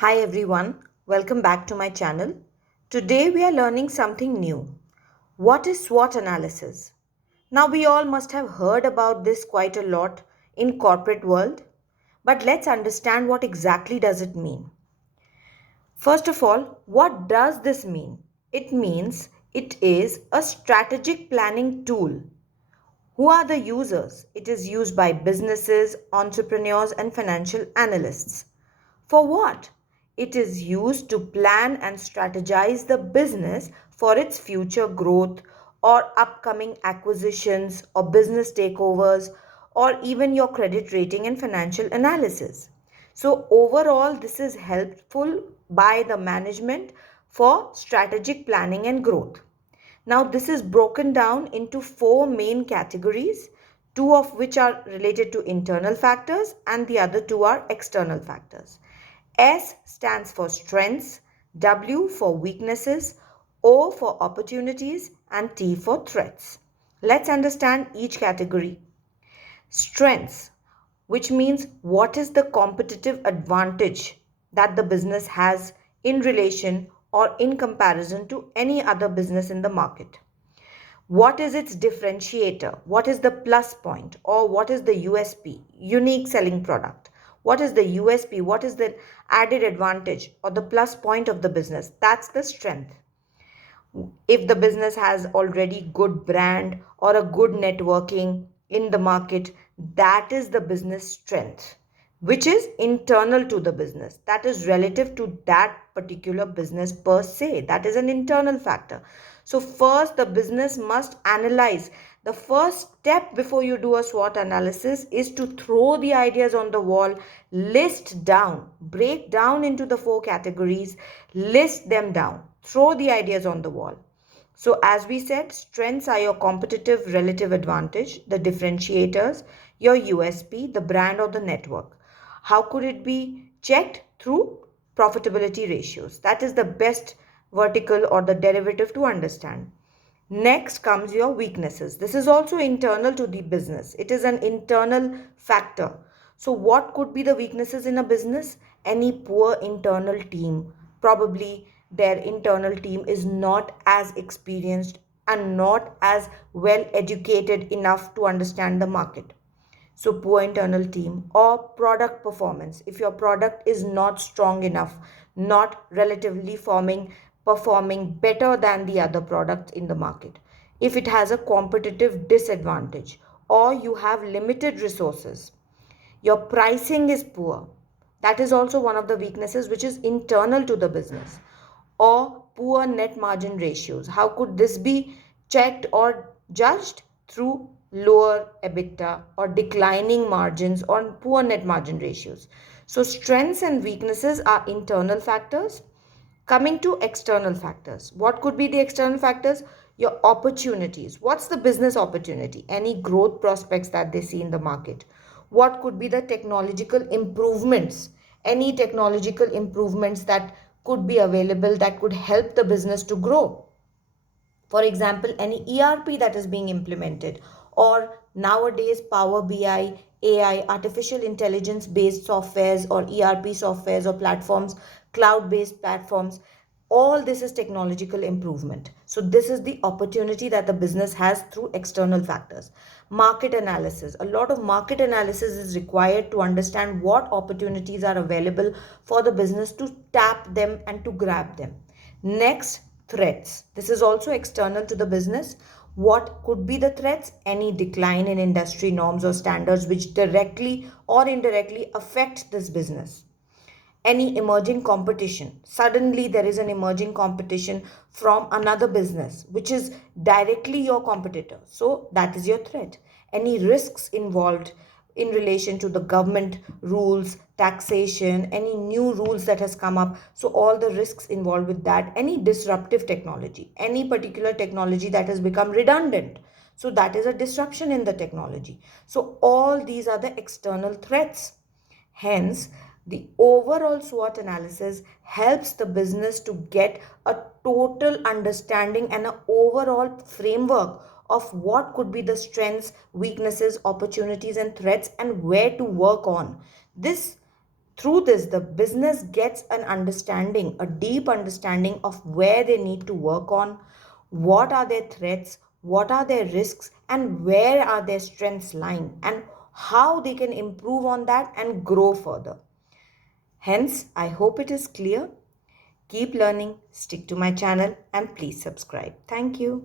Hi everyone, welcome back to my channel. Today we are learning something new. What is SWOT analysis? Now we all must have heard about this quite a lot in corporate world, but let's understand what exactly does it mean. First of all, what does this mean? It means it is a strategic planning tool. Who are the users? It is used by businesses, entrepreneurs, and financial analysts. For what? It is used to plan and strategize the business for its future growth or upcoming acquisitions or business takeovers or even your credit rating and financial analysis. So, overall, this is helpful by the management for strategic planning and growth. Now, this is broken down into four main categories, two of which are related to internal factors and the other two are external factors. S stands for strengths, W for weaknesses, O for opportunities, and T for threats. Let's understand each category. Strengths, which means what is the competitive advantage that the business has in relation or in comparison to any other business in the market. What is its differentiator? What is the plus point or what is the USP, unique selling product? What is the USP? What is the added advantage or the plus point of the business? That's the strength. If the business has already good brand or a good networking in the market, that is the business strength, which is internal to the business, that is relative to that particular business per se, that is an internal factor. So first the business must analyze. The first step before you do a SWOT analysis is to throw the ideas on the wall, list down, break down into the four categories, list them down, throw the ideas on the wall. So, as we said, strengths are your competitive relative advantage, the differentiators, your USP, the brand or the network. How could it be checked? Through profitability ratios. That is the best vertical or the derivative to understand. Next comes your weaknesses. This is also internal to the business. It is an internal factor. So, what could be the weaknesses in a business? Any poor internal team. Probably their internal team is not as experienced and not as well educated enough to understand the market. So, poor internal team or product performance. If your product is not strong enough, not relatively performing better than the other products in the market. If it has a competitive disadvantage or you have limited resources, your pricing is poor. That is also one of the weaknesses which is internal to the business. Or poor net margin ratios. How could this be checked or judged? Through lower EBITDA or declining margins or poor net margin ratios. So, strengths and weaknesses are internal factors. Coming to external factors, what could be the external factors? Your opportunities. What's the business opportunity? Any growth prospects that they see in the market? What could be the technological improvements? Any technological improvements that could be available that could help the business to grow? For example, any ERP that is being implemented, or nowadays Power BI, AI, artificial intelligence based softwares, or ERP softwares or platforms, cloud based platforms. All this is technological improvement. So, this is the opportunity that the business has through external factors. Market analysis. A lot of market analysis is required to understand what opportunities are available for the business to tap them and to grab them. Next, threats. This is also external to the business. What could be the threats? Any decline in industry norms or standards which directly or indirectly affect this business. Any emerging competition. Suddenly, there is an emerging competition from another business which is directly your competitor. So, that is your threat. Any risks involved in relation to the government rules, taxation, any new rules that has come up. So, all the risks involved with that. Any disruptive technology, any particular technology that has become redundant. So, that is a disruption in the technology. So, all these are the external threats. Hence, the overall SWOT analysis helps the business to get a total understanding and an overall framework of what could be the strengths, weaknesses, opportunities, and threats, and where to work on. This Through this, the business gets an understanding, a deep understanding of where they need to work on, what are their threats, what are their risks, and where are their strengths lying, and how they can improve on that and grow further. Hence, I hope it is clear. Keep learning, stick to my channel, and please subscribe. Thank you.